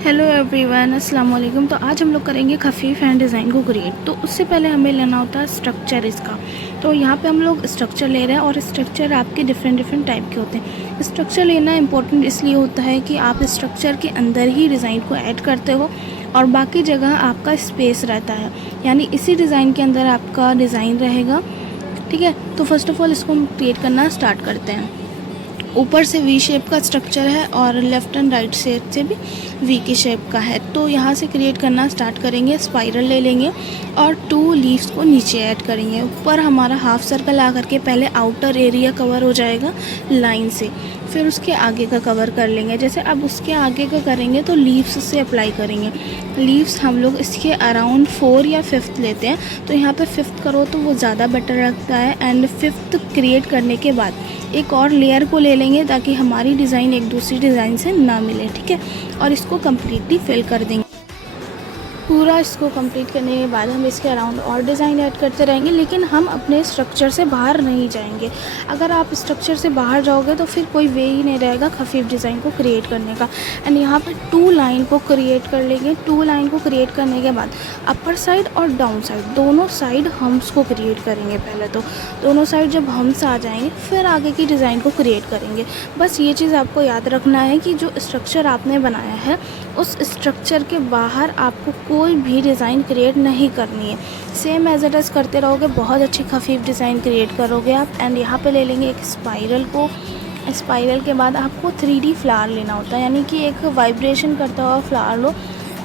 Hello everyone, अस्सलाम वालेकुम। तो आज हम लोग करेंगे खफीफ हैंड डिज़ाइन को क्रिएट। तो उससे पहले हमें लेना होता है स्ट्रक्चर इसका। तो यहाँ पे हम लोग स्ट्रक्चर ले रहे हैं और स्ट्रक्चर आपके डिफरेंट टाइप के होते हैं। स्ट्रक्चर लेना इम्पोर्टेंट इसलिए होता है कि आप स्ट्रक्चर के अंदर ही डिज़ाइन को ऐड करते हो और बाकी जगह आपका स्पेस रहता है, यानी इसी डिज़ाइन के अंदर आपका डिज़ाइन रहेगा। ठीक है, तो फर्स्ट ऑफ ऑल इसको हम क्रिएट करना स्टार्ट करते हैं। ऊपर से वी शेप का स्ट्रक्चर है और लेफ़्ट एंड राइट साइड से भी वी की शेप का है। तो यहाँ से क्रिएट करना स्टार्ट करेंगे। स्पाइरल ले लेंगे और 2 लीव्स को नीचे ऐड करेंगे। ऊपर हमारा हाफ सर्कल आ करके पहले आउटर एरिया कवर हो जाएगा लाइन से, फिर उसके आगे का कवर कर लेंगे। जैसे अब उसके आगे का करेंगे तो लीव्स से अप्लाई करेंगे। लीव्स हम लोग इसके अराउंड 4 या 5th लेते हैं, तो यहाँ पे 5th करो तो वो ज़्यादा बेटर लगता है। एंड 5th क्रिएट करने के बाद एक और लेयर को ले लेंगे ताकि हमारी डिज़ाइन एक दूसरी डिज़ाइन से ना मिले। ठीक है, और इसको कम्प्लीटली फिल कर देंगे। पूरा इसको कंप्लीट करने के बाद हम इसके अराउंड और डिज़ाइन ऐड करते रहेंगे, लेकिन हम अपने स्ट्रक्चर से बाहर नहीं जाएंगे। अगर आप स्ट्रक्चर से बाहर जाओगे तो फिर कोई वे ही नहीं रहेगा खफीफ डिज़ाइन को क्रिएट करने का। एंड यहाँ पे 2 लाइन को क्रिएट कर लेंगे। 2 लाइन को क्रिएट करने के बाद अपर साइड और डाउन साइड दोनों साइड हम्स को क्रिएट करेंगे। पहले तो दोनों साइड जब हम्स आ जाएंगे फिर आगे की डिज़ाइन को क्रिएट करेंगे। बस ये चीज़ आपको याद रखना है कि जो स्ट्रक्चर आपने बनाया है उस स्ट्रक्चर के बाहर आपको कोई भी डिज़ाइन क्रिएट नहीं करनी है। सेम एज इट इज़ करते रहोगे, बहुत अच्छी खफीफ डिज़ाइन क्रिएट करोगे आप। एंड यहाँ पे ले लेंगे एक स्पाइरल को। स्पाइरल के बाद आपको 3D फ्लावर लेना होता है, यानी कि एक वाइब्रेशन करता हुआ फ्लावर लो।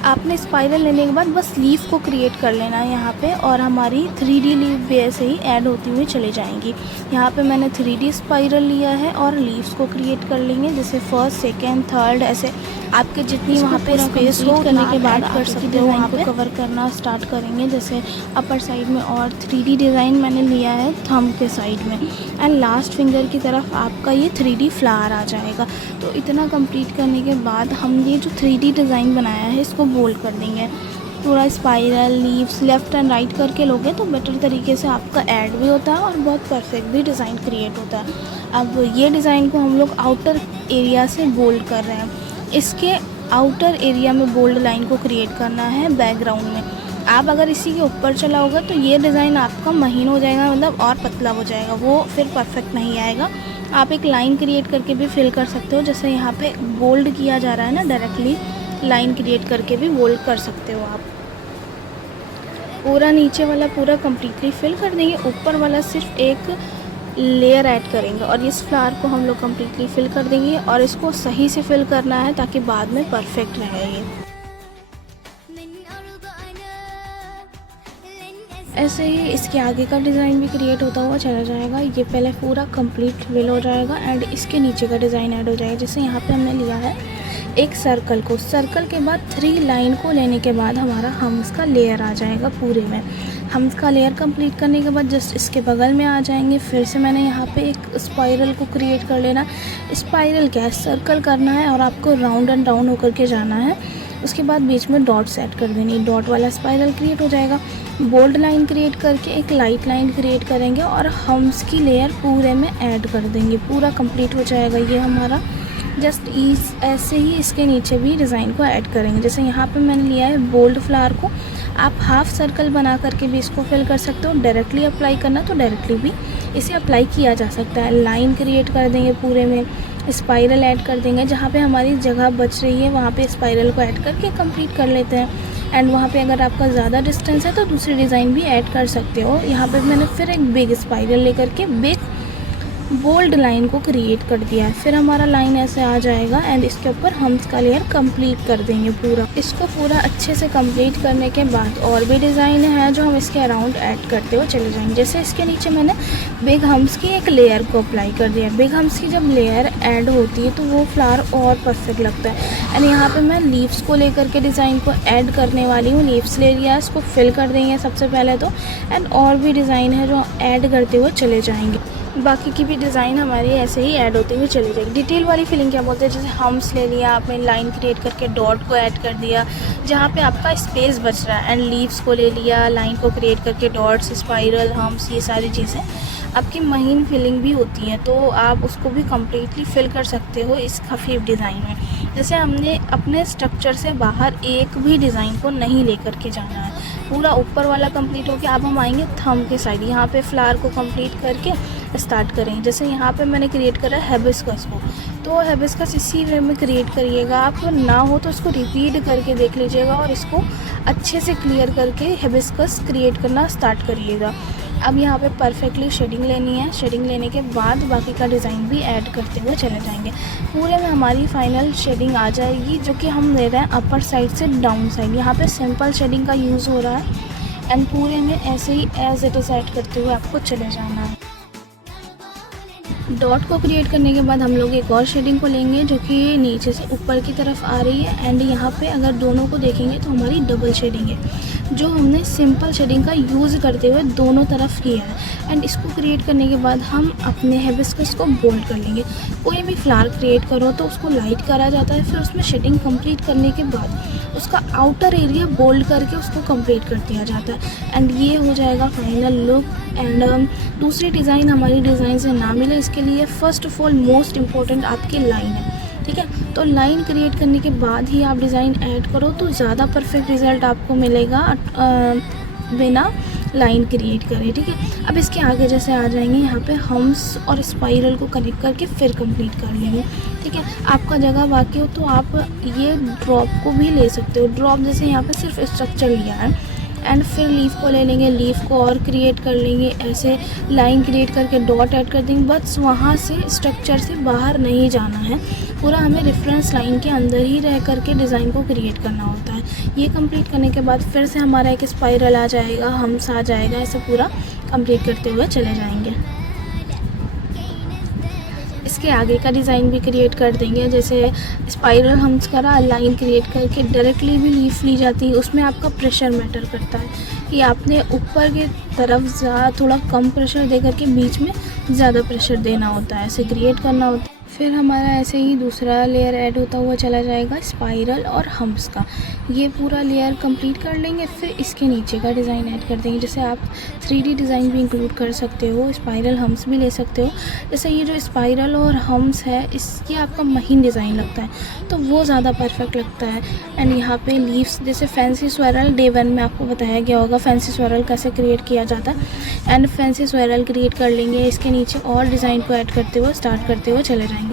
आपने स्पाइरल लेने के बाद बस लीफ को क्रिएट कर लेना है यहाँ पे, और हमारी 3D लीफ भी ऐसे ही ऐड होती हुई चली जाएंगी। यहाँ पे मैंने 3D स्पाइरल लिया है और लीव्स को क्रिएट कर लेंगे। जैसे फर्स्ट, सेकेंड, थर्ड, ऐसे आपके जितनी वहाँ पे स्पेस हो करने के बाद कर सकते हो। वहाँ पे कवर करना स्टार्ट करेंगे। जैसे अपर साइड में और 3D डिज़ाइन मैंने लिया है थंब के साइड में, एंड लास्ट फिंगर की तरफ आपका ये 3D फ्लावर आ जाएगा। तो इतना कंप्लीट करने के बाद हम ये जो 3D डिज़ाइन बनाया है इसको बोल्ड कर देंगे। पूरा spiral leaves left and right करके लोगे तो बेटर तरीके से आपका ऐड भी होता है और बहुत परफेक्ट भी डिज़ाइन क्रिएट होता है। अब ये डिज़ाइन को हम लोग आउटर एरिया से बोल्ड कर रहे हैं। इसके आउटर एरिया में बोल्ड लाइन को क्रिएट करना है बैकग्राउंड में। आप अगर इसी के ऊपर चला होगा तो ये डिज़ाइन आपका महीन हो जाएगा, मतलब और पतला हो जाएगा, वो फिर परफेक्ट नहीं आएगा। आप एक लाइन क्रिएट करके भी फिल कर सकते हो। जैसे यहाँ पे बोल्ड किया जा रहा है ना, डायरेक्टली लाइन क्रिएट करके भी बोल्ड कर सकते हो आप। पूरा नीचे वाला पूरा कम्प्लीटली फिल कर देंगे, ऊपर वाला सिर्फ एक लेयर ऐड करेंगे और इस फ्लावर को हम लोग कम्प्लीटली फिल कर देंगे। और इसको सही से फिल करना है ताकि बाद में परफेक्ट रहे ये। ऐसे ही इसके आगे का डिज़ाइन भी क्रिएट होता हुआ चला जाएगा। ये पहले पूरा कंप्लीट फिल हो जाएगा एंड इसके नीचे का डिज़ाइन ऐड हो जाएगा। जैसे यहाँ पे हमने लिया है एक सर्कल को, सर्कल के बाद 3 लाइन को लेने के बाद हमारा हम्स का लेयर आ जाएगा पूरे में। हम्स का लेयर कंप्लीट करने के बाद जस्ट इसके बगल में आ जाएंगे। फिर से मैंने यहाँ पे एक स्पाइरल को क्रिएट कर लेना। स्पाइरल क्या है, सर्कल करना है और आपको राउंड एंड राउंड होकर के जाना है। उसके बाद बीच में डॉट सेट कर देनी, डॉट वाला स्पाइरल क्रिएट हो जाएगा। बोल्ड लाइन क्रिएट करके एक लाइट लाइन क्रिएट करेंगे और हम्स की लेयर पूरे में ऐड कर देंगे। पूरा कंप्लीट हो जाएगा ये हमारा। जस्ट ऐसे ही इसके नीचे भी डिज़ाइन को ऐड करेंगे। जैसे यहाँ पे मैंने लिया है बोल्ड फ्लावर को, आप हाफ सर्कल बना करके भी इसको फिल कर सकते हो। डायरेक्टली अप्लाई करना तो डायरेक्टली भी इसे अप्लाई किया जा सकता है। लाइन क्रिएट कर देंगे पूरे में, स्पाइरल ऐड कर देंगे। जहाँ पे हमारी जगह बच रही है वहाँ पे स्पाइरल को ऐड करके कंप्लीट कर लेते हैं। एंड वहाँ पे अगर आपका ज़्यादा डिस्टेंस है तो दूसरी डिज़ाइन भी ऐड कर सकते हो। यहाँ पे मैंने फिर एक बिग स्पाइरल लेकर के बिग बोल्ड लाइन को क्रिएट कर दिया है। फिर हमारा लाइन ऐसे आ जाएगा एंड इसके ऊपर हम्स का लेयर कंप्लीट कर देंगे पूरा। इसको पूरा अच्छे से कंप्लीट करने के बाद और भी डिज़ाइन है जो हम इसके अराउंड ऐड करते हुए चले जाएंगे। जैसे इसके नीचे मैंने बिग हम्स की एक लेयर को अप्लाई कर दिया। बिग हम्स की जब लेयर ऐड होती है तो वो फ्लावर और परफेक्ट लगता है। एंड यहाँ पे मैं लीव्स को लेकर के डिज़ाइन को ऐड करने वाली हूँ। लीव्स ले लिया, इसको फिल कर देंगे सबसे पहले तो, एंड और भी डिज़ाइन है जो ऐड करते हुए चले जाएंगे। बाकी की भी डिज़ाइन हमारी ऐसे ही ऐड होते हुए चली जाएगी। डिटेल वाली फिलिंग क्या बोलते हैं, जैसे हम्स ले लिया आपने, लाइन क्रिएट करके डॉट को ऐड कर दिया जहाँ पे आपका स्पेस बच रहा है, एंड लीव्स को ले लिया, लाइन को क्रिएट करके डॉट्स, स्पाइरल, हम्स, ये सारी चीज़ें आपकी महीन फिलिंग भी होती है, तो आप उसको भी कम्प्लीटली फिल कर सकते हो इस खफीफ डिज़ाइन में। जैसे हमने अपने स्ट्रक्चर से बाहर एक भी डिज़ाइन को नहीं लेकर के जाना है, पूरा ऊपर वाला कंप्लीट हो गया। अब हम आएंगे थंब के साइड, यहाँ पे फ्लावर को कंप्लीट करके स्टार्ट करेंगे। जैसे यहाँ पे मैंने क्रिएट करा है हिबिस्कस को, तो हिबिस्कस इसी वे में क्रिएट करिएगा। आप ना हो तो इसको रिपीट करके देख लीजिएगा और इसको अच्छे से क्लियर करके हिबिस्कस क्रिएट करना स्टार्ट करिएगा। अब यहाँ पे परफेक्टली शेडिंग लेनी है। शेडिंग लेने के बाद बाकी का डिज़ाइन भी ऐड करते हुए चले जाएंगे। पूरे में हमारी फाइनल शेडिंग आ जाएगी, जो कि हम ले रहे हैं अपर साइड से डाउन साइड। यहाँ पे सिंपल शेडिंग का यूज़ हो रहा है एंड पूरे में ऐसे ही एज इट इज़ ऐड करते हुए आपको चले जाना है। डॉट को क्रिएट करने के बाद हम लोग एक और शेडिंग को लेंगे, जो कि नीचे से ऊपर की तरफ आ रही है एंड यहाँ पे अगर दोनों को देखेंगे तो हमारी डबल शेडिंग है, जो हमने सिंपल शेडिंग का यूज़ करते हुए दोनों तरफ किया है। एंड इसको क्रिएट करने के बाद हम अपने हिबिस्कस को बोल्ड कर लेंगे। कोई भी फ्लावर क्रिएट करो तो उसको लाइट करा जाता है, फिर उसमें शेडिंग कंप्लीट करने के बाद उसका आउटर एरिया बोल्ड करके उसको कंप्लीट कर दिया जाता है एंड ये हो जाएगा फाइनल लुक। एंड दूसरी डिज़ाइन हमारी डिज़ाइन से ना मिले, इसके लिए first of all most important आपकी लाइन है, ठीक है। तो लाइन क्रिएट करने के बाद ही आप डिज़ाइन ऐड करो तो ज़्यादा परफेक्ट रिज़ल्ट आपको मिलेगा बिना लाइन क्रिएट करें, ठीक है। अब इसके आगे जैसे आ जाएंगे, यहाँ पे हम्स और स्पाइरल को कनेक्ट करके फिर कंप्लीट कर लेंगे, ठीक है। आपका जगह बाकी हो तो आप ये ड्रॉप को भी ले सकते हो। ड्रॉप जैसे यहाँ पे सिर्फ स्ट्रक्चर लिया है एंड फिर लीफ को ले लेंगे, लीफ को और क्रिएट कर लेंगे, ऐसे लाइन क्रिएट करके डॉट ऐड कर देंगे। बस वहाँ से स्ट्रक्चर से बाहर नहीं जाना है, पूरा हमें रेफरेंस लाइन के अंदर ही रह करके डिज़ाइन को क्रिएट करना होता है। ये कंप्लीट करने के बाद फिर से हमारा एक स्पाइरल आ जाएगा, हम्स आ जाएगा, ऐसे पूरा कंप्लीट करते हुए चले जाएंगे। इसके आगे का डिज़ाइन भी क्रिएट कर देंगे। जैसे स्पाइरल हम्स करा, लाइन क्रिएट करके डायरेक्टली भी लीफ ली जाती है, उसमें आपका प्रेशर मैटर करता है कि आपने ऊपर की तरफ थोड़ा कम प्रेशर दे करके बीच में ज़्यादा प्रेशर देना होता है, ऐसे क्रिएट करना होता है। फिर हमारा ऐसे ही दूसरा लेयर ऐड होता हुआ चला जाएगा स्पाइरल और हम्स का। ये पूरा लेयर कंप्लीट कर लेंगे, फिर इसके नीचे का डिज़ाइन ऐड कर देंगे। जैसे आप 3D डिज़ाइन भी इंक्लूड कर सकते हो, स्पाइरल हम्स भी ले सकते हो। जैसे ये जो स्पाइरल और हम्स है, इसकी आपका महीन डिज़ाइन लगता है तो वो ज़्यादा परफेक्ट लगता है। एंड यहाँ पे लीव्स, जैसे फैंसी स्वेरल डे 1 में आपको बताया गया होगा फैंसी स्वेरल कैसे क्रिएट किया जाता है। एंड फैंसी स्वेरल क्रिएट कर लेंगे, इसके नीचे और डिज़ाइन को ऐड करते हुए स्टार्ट करते हुए चले जाएंगे।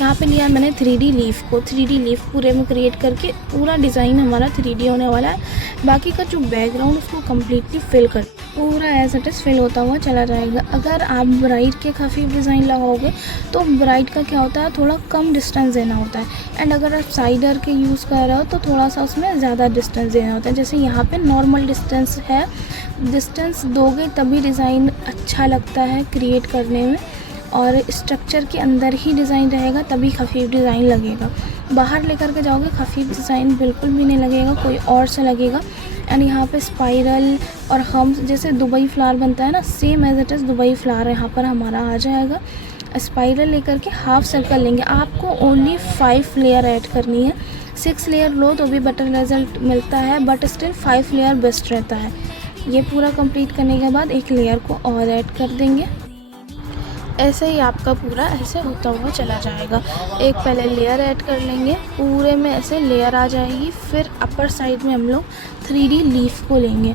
यहाँ पे लिया मैंने 3D लीफ को, 3D लीफ पूरे में क्रिएट करके पूरा डिज़ाइन हमारा 3D होने वाला है। बाकी का जो बैकग्राउंड उसको कम्प्लीटली फिल कर, पूरा एज इट इज़ फिल होता हुआ चला जाएगा। अगर आप ब्राइट के खफीफ डिज़ाइन लगाओगे तो ब्राइट का क्या होता है, थोड़ा कम डिस्टेंस देना होता है। एंड अगर आप साइडर के यूज़ कर रहे हो तो थोड़ा सा उसमें ज़्यादा डिस्टेंस देना होता है। जैसे यहाँ पे नॉर्मल डिस्टेंस है, डिस्टेंस दोगे तभी डिज़ाइन अच्छा लगता है क्रिएट करने में, और स्ट्रक्चर के अंदर ही डिज़ाइन रहेगा तभी खफीफ डिज़ाइन लगेगा। बाहर लेकर के जाओगे खफीफ डिज़ाइन बिल्कुल भी नहीं लगेगा, कोई और सा लगेगा। एंड यहाँ पे स्पाइरल और हम्स, जैसे दुबई फ्लावर बनता है ना, same as it is Dubai flower यहाँ पर हमारा आ जाएगा। स्पाइरल लेकर के हाफ सर्कल लेंगे। आपको ओनली 5 लेयर ऐड करनी है, 6 लेयर लो तो भी बेटर रिजल्ट मिलता है, बट स्टिल 5 लेयर बेस्ट रहता है। ये पूरा कंप्लीट करने के बाद एक लेयर को और ऐड कर देंगे। ऐसे ही आपका पूरा ऐसे होता हुआ चला जाएगा। एक पहले लेयर ऐड कर लेंगे, पूरे में ऐसे लेयर आ जाएगी। फिर अपर साइड में हम लोग 3D लीफ को लेंगे।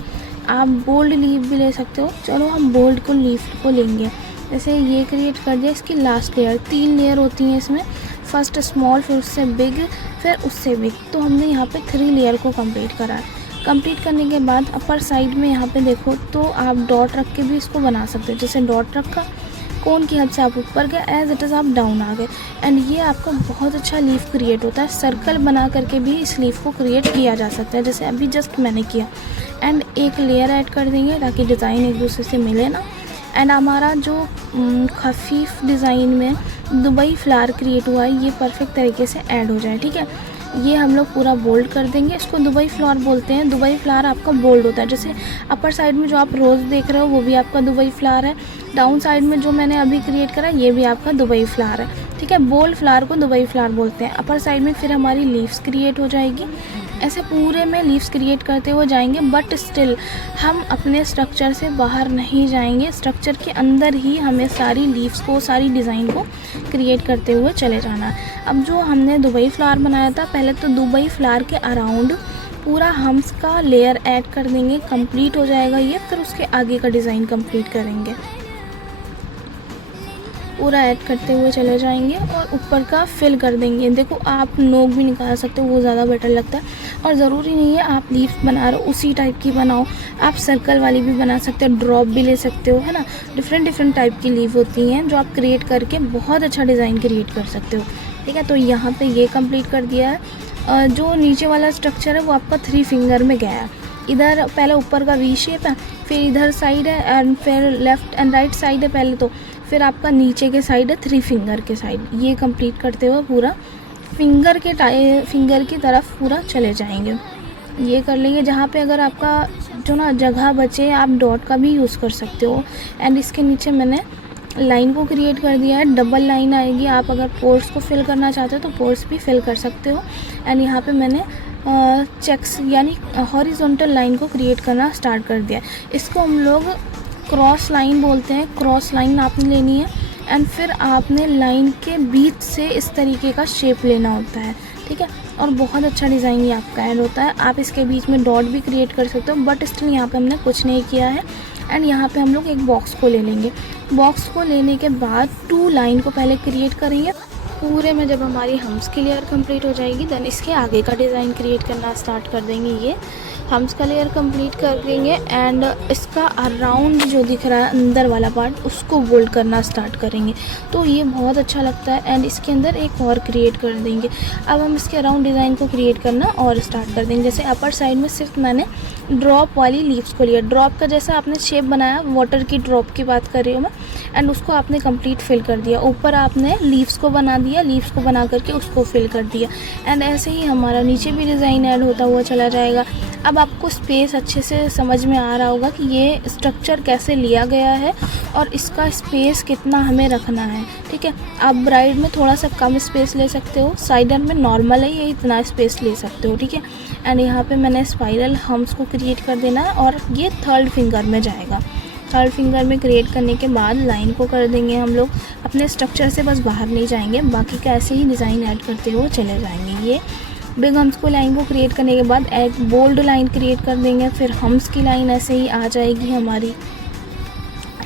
आप बोल्ड लीफ भी ले सकते हो, चलो हम बोल्ड को लीफ को लेंगे। जैसे ये क्रिएट कर दिया, इसकी लास्ट लेयर, 3 लेयर होती हैं इसमें, फर्स्ट स्मॉल, फिर उससे बिग, फिर उससे बिग। तो हमने यहाँ पे 3 लेयर को कंप्लीट करा है। कंप्लीट करने के बाद अपर साइड में यहाँ पे देखो तो आप डॉट रख के भी इसको बना सकते हो। जैसे डॉट रखा, कोन की हद से आप ऊपर गए, एज इट इज़ आप डाउन आ गए, एंड ये आपका बहुत अच्छा लीफ क्रिएट होता है। सर्कल बना करके भी इस लीफ को क्रिएट किया जा सकता है, जैसे अभी जस्ट मैंने किया। एंड एक लेयर ऐड कर देंगे ताकि डिज़ाइन एक दूसरे से मिले ना। एंड हमारा जो खफीफ डिज़ाइन में दुबई फ्लावर क्रिएट हुआ है, ये परफेक्ट तरीके से ऐड हो जाए, ठीक है। ये हम लोग पूरा बोल्ड कर देंगे। इसको दुबई फ्लावर बोलते हैं। दुबई फ्लावर आपका बोल्ड होता है। जैसे अपर साइड में जो आप रोज़ देख रहे हो वो भी आपका दुबई फ्लावर है। डाउन साइड में जो मैंने अभी क्रिएट करा ये भी आपका दुबई फ्लावर है, ठीक है। बोल्ड फ्लावर को दुबई फ्लावर बोलते हैं। अपर साइड में फिर हमारी लीव्स क्रिएट हो जाएगी। ऐसे पूरे में लीव्स क्रिएट करते हुए जाएंगे, बट स्टिल हम अपने स्ट्रक्चर से बाहर नहीं जाएंगे। स्ट्रक्चर के अंदर ही हमें सारी लीव्स को, सारी डिज़ाइन को क्रिएट करते हुए चले जाना है। अब जो हमने दुबई फ्लावर बनाया था, पहले तो दुबई फ्लावर के अराउंड पूरा हम्स का लेयर ऐड कर देंगे, कंप्लीट हो जाएगा ये। फिर उसके आगे का डिज़ाइन कंप्लीट करेंगे, पूरा ऐड करते हुए चले जाएंगे और ऊपर का फिल कर देंगे। देखो आप नोक भी निकाल सकते हो, वो ज़्यादा बेटर लगता है। और ज़रूरी नहीं है आप लीफ बना रहे हो उसी टाइप की बनाओ, आप सर्कल वाली भी बना सकते हो, ड्रॉप भी ले सकते हो, है ना। डिफरेंट टाइप की लीफ होती हैं जो आप क्रिएट करके बहुत अच्छा डिज़ाइन क्रिएट कर सकते हो, ठीक है। तो यहाँ पर ये कम्प्लीट कर दिया है। जो नीचे वाला स्ट्रक्चर है वो आपका 3 फिंगर में गया है। इधर पहले ऊपर का वी शेप है, फिर इधर साइड है, एंड फिर लेफ़्ट एंड राइट साइड है पहले तो, फिर आपका नीचे के साइड है 3 फिंगर के साइड। ये कंप्लीट करते हुए पूरा फिंगर की तरफ पूरा चले जाएंगे। ये कर लेंगे। जहाँ पे अगर आपका जो ना जगह बचे आप डॉट का भी यूज़ कर सकते हो। एंड इसके नीचे मैंने लाइन को क्रिएट कर दिया है, डबल लाइन आएगी। आप अगर पोर्स को फिल करना चाहते हो तो पोर्स भी फिल कर सकते हो। एंड यहाँ पे मैंने चेक्स यानी हॉरिजॉन्टल लाइन को क्रिएट करना स्टार्ट कर दिया। इसको हम लोग क्रॉस लाइन बोलते हैं। क्रॉस लाइन आपने लेनी है एंड फिर आपने लाइन के बीच से इस तरीके का शेप लेना होता है, ठीक है। और बहुत अच्छा डिज़ाइन ये आपका ऐड होता है। आप इसके बीच में डॉट भी क्रिएट कर सकते हो, बट स्टिल यहाँ पे हमने कुछ नहीं किया है। एंड यहाँ पे हम लोग एक बॉक्स को ले लेंगे। बॉक्स को लेने के बाद 2 लाइन को पहले क्रिएट करेंगे। पूरे में जब हमारी हम्स की लेयर कंप्लीट हो जाएगी देन इसके आगे का डिज़ाइन क्रिएट करना स्टार्ट कर देंगे। ये हम्स का लेयर कंप्लीट कर देंगे एंड इसका अराउंड जो दिख रहा है अंदर वाला पार्ट उसको बोल्ड करना स्टार्ट करेंगे। तो ये बहुत अच्छा लगता है। एंड इसके अंदर एक और क्रिएट कर देंगे। अब हम इसके अराउंड डिज़ाइन को क्रिएट करना और स्टार्ट कर देंगे। जैसे अपर साइड में सिर्फ मैंने ड्रॉप वाली लीव्स को लिया। ड्रॉप का जैसा आपने शेप बनाया, वाटर की ड्रॉप की बात कर रही हूँ मैं, एंड उसको आपने कंप्लीट फिल कर दिया। ऊपर आपने लीव्स को बना दिया, लीव्स को बना करके उसको फिल कर दिया। एंड ऐसे ही हमारा नीचे भी डिज़ाइन ऐड होता हुआ चला जाएगा। अब आपको स्पेस अच्छे से समझ में आ रहा होगा कि ये स्ट्रक्चर कैसे लिया गया है और इसका स्पेस कितना हमें रखना है, ठीक है। आप ब्राइड में थोड़ा सा कम स्पेस ले सकते हो, साइडर में नॉर्मल है ये इतना स्पेस ले सकते हो, ठीक है। एंड यहाँ पे मैंने स्पाइरल हम्स को क्रिएट कर देना है और ये 3rd फिंगर में जाएगा। 3rd फिंगर में क्रिएट करने के बाद लाइन को कर देंगे हम लोग। अपने स्ट्रक्चर से बस बाहर नहीं जाएंगे, बाकी का ऐसे ही डिज़ाइन ऐड करते हुए चले जाएंगे। ये बिग हम्स को लाइन को क्रिएट करने के बाद एक बोल्ड लाइन क्रिएट कर देंगे। फिर हम्स की लाइन ऐसे ही आ जाएगी हमारी।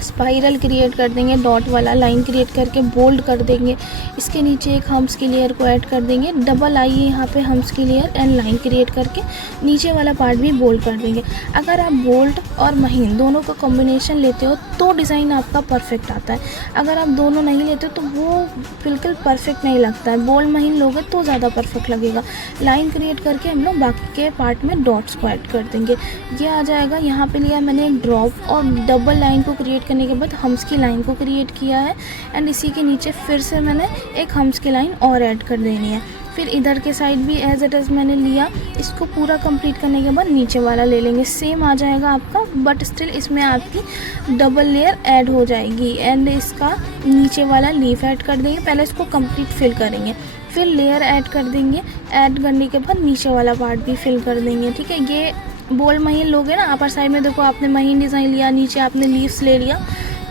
स्पाइरल क्रिएट कर देंगे, डॉट वाला लाइन क्रिएट करके बोल्ड कर देंगे। इसके नीचे एक हम्स की लेयर को ऐड कर देंगे, डबल आइए यहाँ पे हम्स की लेयर एंड लाइन क्रिएट करके नीचे वाला पार्ट भी बोल्ड कर देंगे। अगर आप बोल्ड और महीन दोनों का कॉम्बिनेशन लेते हो तो डिज़ाइन आपका परफेक्ट आता है। अगर आप दोनों नहीं लेते हो तो वो बिल्कुल परफेक्ट नहीं लगता है। बोल्ड महीन लोगे तो ज़्यादा परफेक्ट लगेगा। लाइन क्रिएट करके हम लोग बाकी के पार्ट में डॉट्स को ऐड कर देंगे। ये आ जाएगा। यहाँ पे लिया मैंने एक ड्रॉप और डबल लाइन को क्रिएट करने के बाद हम्स की लाइन को क्रिएट किया है एंड इसी के नीचे फिर से मैंने एक हम्स की लाइन और ऐड कर देनी है। फिर इधर के साइड भी एज इट इज़ मैंने लिया। इसको पूरा कंप्लीट करने के बाद नीचे वाला ले लेंगे, सेम आ जाएगा आपका, बट स्टिल इसमें आपकी डबल लेयर ऐड हो जाएगी। एंड इसका नीचे वाला लीफ ऐड कर देंगे। पहले इसको कंप्लीट फिल करेंगे, फिर लेयर ऐड कर देंगे। ऐड करने के बाद नीचे वाला पार्ट भी फिल कर देंगे, ठीक है। ये बोल्ड महीन लोगे ना, अपर साइड में देखो आपने महीन डिज़ाइन लिया, नीचे आपने लीव्स ले लिया,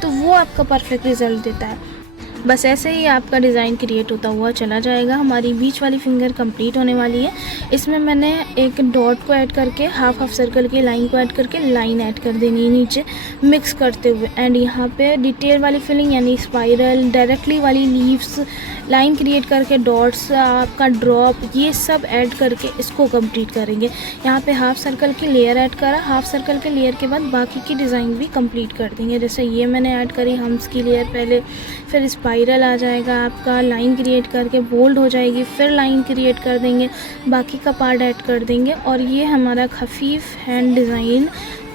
तो वो आपका परफेक्ट रिजल्ट देता है। बस ऐसे ही आपका डिज़ाइन क्रिएट होता हुआ चला जाएगा। हमारी बीच वाली फिंगर कंप्लीट होने वाली है। इसमें मैंने एक डॉट को ऐड करके हाफ सर्कल की लाइन को ऐड करके लाइन ऐड कर देनी है नीचे मिक्स करते हुए। एंड यहाँ पे डिटेल वाली फिलिंग यानी स्पाइरल, डायरेक्टली वाली लीव्स, लाइन क्रिएट करके डॉट्स, आपका ड्रॉप, ये सब ऐड करके इसको कंप्लीट करेंगे। यहाँ पे हाफ सर्कल की लेयर ऐड करा, हाफ सर्कल के लेयर के बाद बाकी की डिज़ाइन भी कंप्लीट कर देंगे। जैसे ये मैंने ऐड करी हम्स की लेयर पहले, फिर स्पाइरल आ जाएगा आपका, लाइन क्रिएट करके बोल्ड हो जाएगी, फिर लाइन क्रिएट कर देंगे, बाकी का पार्ट ऐड कर देंगे और ये हमारा खफीफ हैंड डिज़ाइन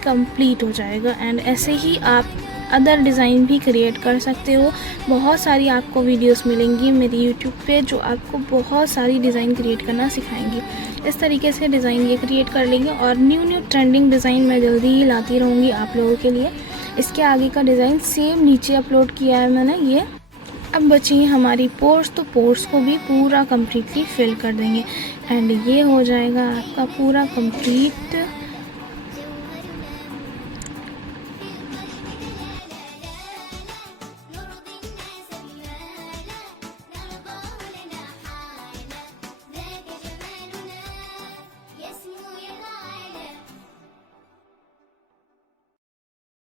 कंप्लीट हो जाएगा। एंड ऐसे ही आप अदर डिज़ाइन भी क्रिएट कर सकते हो। बहुत सारी आपको वीडियोस मिलेंगी मेरी यूट्यूब पे जो आपको बहुत सारी डिज़ाइन क्रिएट करना सिखाएंगी। इस तरीके से डिज़ाइन ये क्रिएट कर लेंगे और न्यू ट्रेंडिंग डिज़ाइन मैं जल्दी ही लाती रहूँगी आप लोगों के लिए। इसके आगे का डिज़ाइन सेम नीचे अपलोड किया है मैंने ये। अब बची हमारी पोर्स, तो पोर्स को भी पूरा कम्प्लीटली फिल कर देंगे। एंड ये हो जाएगा आपका पूरा कंप्लीट